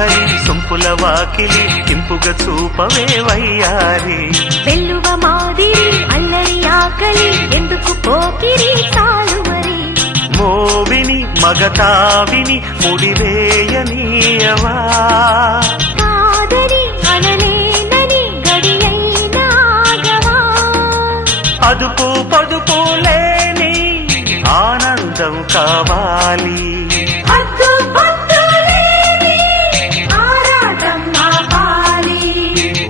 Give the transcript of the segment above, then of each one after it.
వైఖరి సొంపుల వాకిలి ఇంపుగా చూపవే వయ్యారి వెల్లువ మాదిరి అల్లరి ఆకలి ఎందుకు పోకిరి చాలు మరి మోవిని మగతావిని ముడివేయనీయవా కాదని అనలేనని గడియైనాగవా అదుపు పొదుపు లేని ఆనందం కావాలి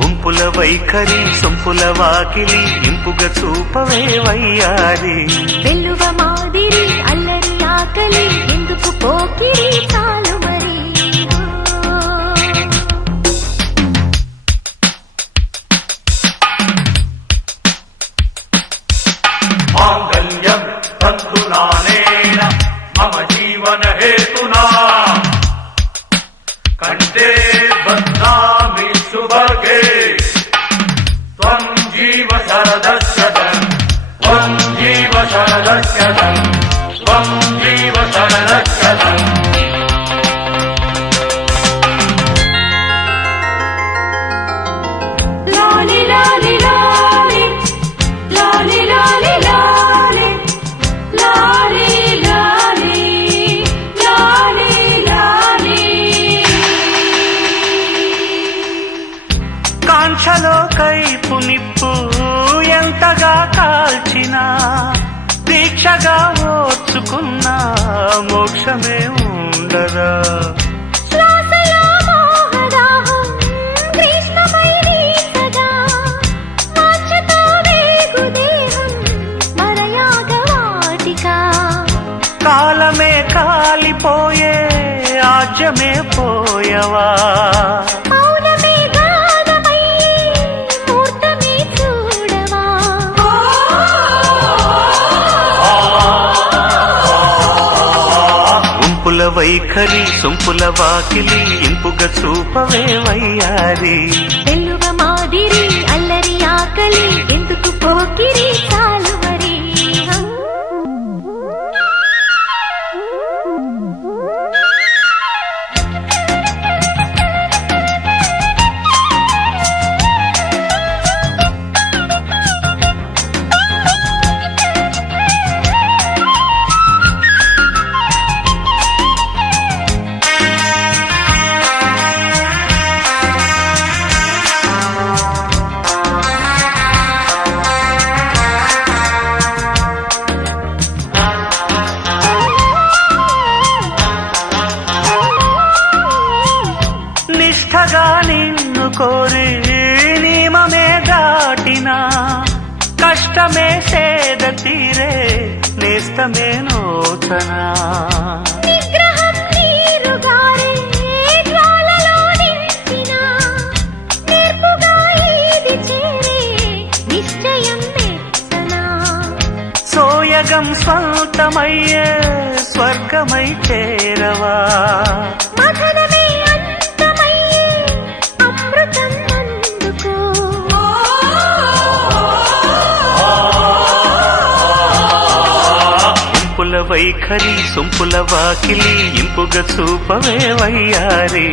ఉంపుల వైఖరి సొంపుల వాకిలి ఇంపుగా చూపవే వయ్యారి వెల్లువ మాదిరి అల్లరి ఆకలి ఎందుకు పోకిరి చాలు మరి మాంగళ్యం తంతునానేన మమ జీవన హేతునా కంఠే బధ్నామి సుభగే త్వం జీవ శరదస్యదం త్వం జీవ శరదస్యదం త్వం జీవ శరదస్యదం లాలి లాలి లాలి లాలి లాలి లాలి లాలి లాలి లాలి లాలి కాంక్షలో కైపు నిప్పు ఎంతగా కాల్చినా దీక్షగా ఓర్చుకున్నా మోక్షమే ఉండదా శ్వాసలో మోహదాహం కృష్ణమై వీసగా మార్చుతో వేగు దేహం మరయాగవాటికా కాలమే కాలిపోయే ఆజ్యమే పోయవా మౌనమే గానమయ్యే మూర్తమే చూడవా ఉంపుల వైఖరి సొంపుల వాకిలి ఇంపుగా చూపవే వయ్యారి వెల్లువ మాదిరి అల్లరి ఆకలి ఎందుకు పోకిరి చాలు మరి నిష్ఠగా నిన్ను కోరి నియమమే దాటినా కష్టమే సేద తీరే నేస్తమే నోచనా నిగ్రహం నీరుగారే జ్వాలలో నింపినా నేర్పుగా ఈది చేరే నిశ్చయం మెచ్చనా సోయగం స్వంతమయ్యే స్వర్గమై చేరవా మథనమే అంతమయ్యే అమృతం అందుకో ఇంపుల వైఖరి సొంపుల వాకిలి ఇంపుగా చూపవే వయ్యారి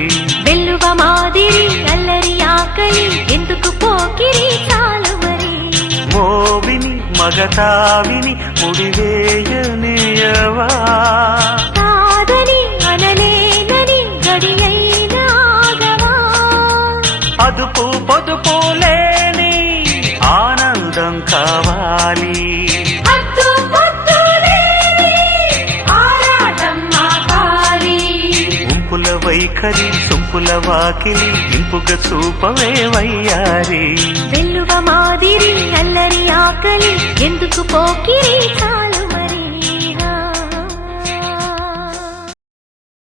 వెల్లువ మాదిరి అల్లరి ఆకలి ఎందుకు పోకిరి చాలు మరి మోవిని మగతావిని ముడివేయనీయవా కాదని అనలేనని గడియైనాగవా అదుపు పొదుపు లేని ఆనందం కావాలి హద్దు పొద్దు లేని ఆరాటం ఆపాలి ఉంపుల వైఖరి సొంపుల వాకిలి ఇంపుగా చూపవే వయ్యారి వెల్లువ మాదిరి అల్లరి ఆకలి ఎందుకు పోకిరి చాలు